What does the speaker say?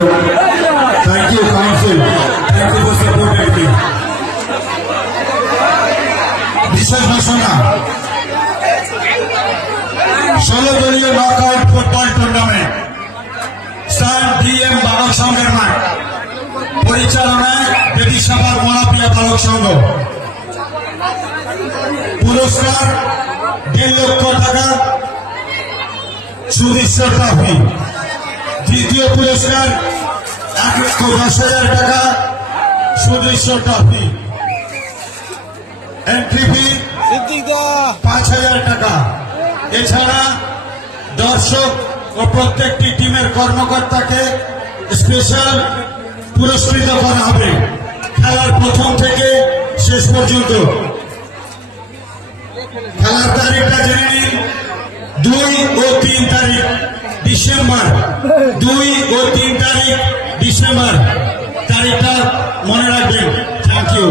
Thank you, Council. Thank you for supporting me. বিশেষ ঘোষণা 16 দলীয় knockout football tournament sir DM বালক সংঘের মাঠ পরিচালনায় বেদিসাভার মোলাপিয়া বালক সংঘ। পুরস্কার 1.5 লক্ষ টাকা সুদৃশ্য ট্রফি। দ্বিতীয় পুরস্কার 1,10,000 টাকা সুদৃশ্য ট্রফি। এন্ট্রি ফি 5,000 টাকা। এছাড়া দর্শক ও প্রত্যেকটি টিমের কর্মকর্তাকে স্পেশাল পুরস্কৃত করা হবে খেলার প্রথম থেকে শেষ পর্যন্ত। খেলার তারিখটা জেনে নিন, 2 ও 3 তারিখ ডিসেম্বর। 2 ও 3 তারিখ ডিসেম্বর তারিখটা মনে রাখবেন। Thank you.